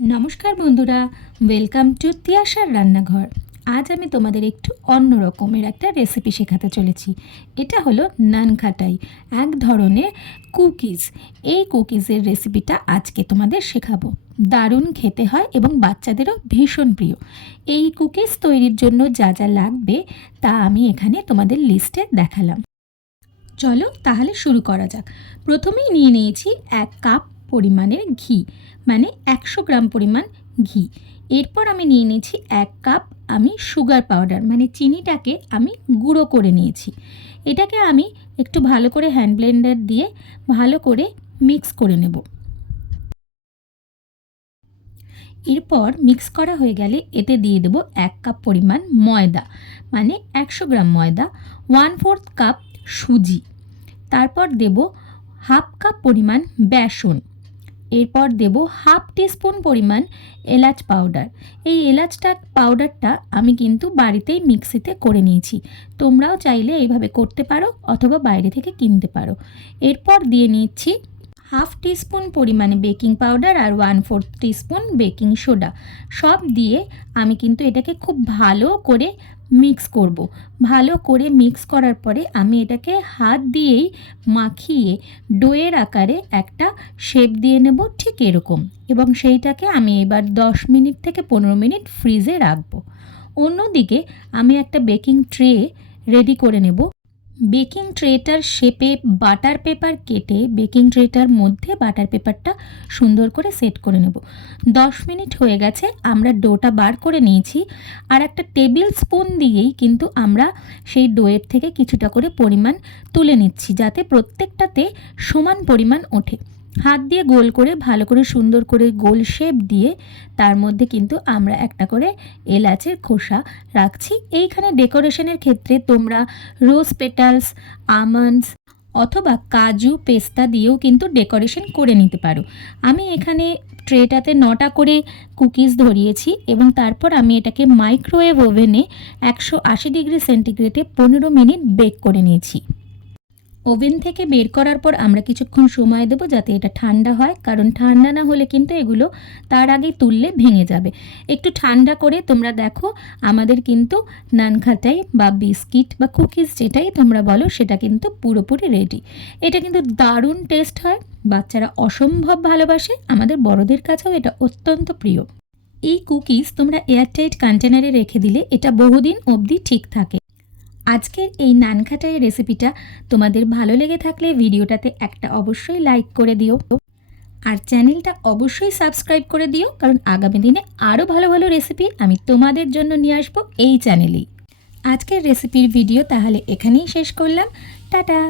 নমস্কার বন্ধুরা, welcome to তিয়াশার রান্নাঘর। আজ আমি তোমাদের একটু অন্য রকমের একটা রেসিপি শেখাতে চলেছি। এটা হলো নানখাটাই, এক ধরনের কুকিজ। এই কুকিজের রেসিপিটা আজকে তোমাদের শেখাবো। দারুণ খেতে হয় এবং বাচ্চাদেরও ভীষণ প্রিয়। এই কুকিজ তৈরির জন্য যা যা লাগবে তা আমি এখানে তোমাদের লিস্টে দেখালাম। চলো তাহলে শুরু করা যাক। প্রথমেই নিয়ে নিয়েছি 1 কাপ পরিমাণের ঘি, মানে 100 গ্রাম পরিমাণ ঘি। এরপর আমি নিয়ে নিয়েছি 1 কাপ আমি সুগার পাউডার, মানে চিনিটাকে আমি গুঁড়ো করে নিয়েছি। এটাকে আমি একটু ভালো করে হ্যান্ড ব্লেন্ডার দিয়ে ভালো করে মিক্স করে নেব। এরপর মিক্স করা হয়ে গেলে এতে দিয়ে দেব 1 কাপ পরিমাণ ময়দা, মানে 100 গ্রাম ময়দা, 1/4 কাপ সুজি। তারপর দেব হাফ কাপ পরিমাণ বেসন। এরপর দেব হাফ টিস্পুন পরিমাণ এলাচ পাউডার। এই এলাচটা পাউডারটা আমি কিন্তু বাড়িতেই মিক্সিতে করে নিয়েছি। তোমরাও চাইলে এইভাবে করতে পারো অথবা বাইরে থেকে কিনতে পারো। এরপর দিয়ে নিচ্ছি হাফ টিস্পুন পরিমাণে বেকিং পাউডার আর 1/4 টিস্পুন বেকিং সোডা। সব দিয়ে আমি কিন্তু এটাকে খুব ভালো করে মিক্স করব। ভালো করে মিক্স করার পরে আমি এটাকে হাত দিয়েই মাখিয়ে ডোয়ের আকারে একটা শেপ দিয়ে নেব, ঠিক এরকম। এবং সেইটাকে আমি এবার 10 মিনিট থেকে 15 মিনিট ফ্রিজে রাখবো। অন্যদিকে আমি একটা বেকিং ট্রে রেডি করে নেব। বেকিং ট্রেটার শেপে বাটার পেপার কেটে বেকিং ট্রেটার মধ্যে বাটার পেপারটা সুন্দর করে সেট করে নেব। 10 মিনিট হয়ে গেছে, আমরা ডোটা বার করে নিয়েছি। আর একটা টেবিল স্পুন দিয়েই কিন্তু আমরা সেই ডোয়ের থেকে কিছুটা করে পরিমাণ তুলে নিচ্ছি, যাতে প্রত্যেকটাতে সমান পরিমাণ ওঠে। হাত দিয়ে গোল করে ভালো করে সুন্দর করে গোল শেপ দিয়ে তার মধ্যে কিন্তু আমরা একটা করে এলাচের খোসা রাখছি। এইখানে ডেকোরেশনের ক্ষেত্রে তোমরা রোজ পেটালস, আমন্ডস অথবা কাজু পেস্তা দিয়েও কিন্তু ডেকোরেশন করে নিতে পারো। আমি এখানে ট্রেটাতে 9টা করে কুকিজ ধরিয়েছি এবং তারপর আমি এটাকে মাইক্রোওয়েভ ওভেনে 180 ডিগ্রি সেন্টিগ্রেডে 15 মিনিট বেক করে নিয়েছি। ওভেন থেকে বের করার পর আমরা কিছুক্ষণ সময় দেবো যাতে এটা ঠান্ডা হয়, কারণ ঠান্ডা না হলে কিন্তু এগুলো তার আগেই তুললে ভেঙে যাবে। একটু ঠান্ডা করে তোমরা দেখো আমাদের কিন্তু নানখাটাই বা বিস্কিট বা কুকিজ যেটাই তোমরা বলো সেটা কিন্তু পুরোপুরি রেডি। এটা কিন্তু দারুণ টেস্ট হয়, বাচ্চারা অসম্ভব ভালোবাসে, আমাদের বড়দের কাছেও এটা অত্যন্ত প্রিয়। এই কুকিজ তোমরা এয়ারটাইট কন্টেনারে রেখে দিলে এটা বহুদিন অবধি ঠিক থাকে। আজকের এই নানখাটাই রেসিপিটা তোমাদের ভালো লেগে থাকলে ভিডিওটাতে একটা অবশ্যই লাইক করে দিও আর চ্যানেলটা অবশ্যই সাবস্ক্রাইব করে দিও, কারণ আগামী দিনে আরও ভালো ভালো রেসিপি আমি তোমাদের জন্য নিয়ে আসবো এই চ্যানেলেই। আজকের রেসিপির ভিডিও তাহলে এখানেই শেষ করলাম। টাটা।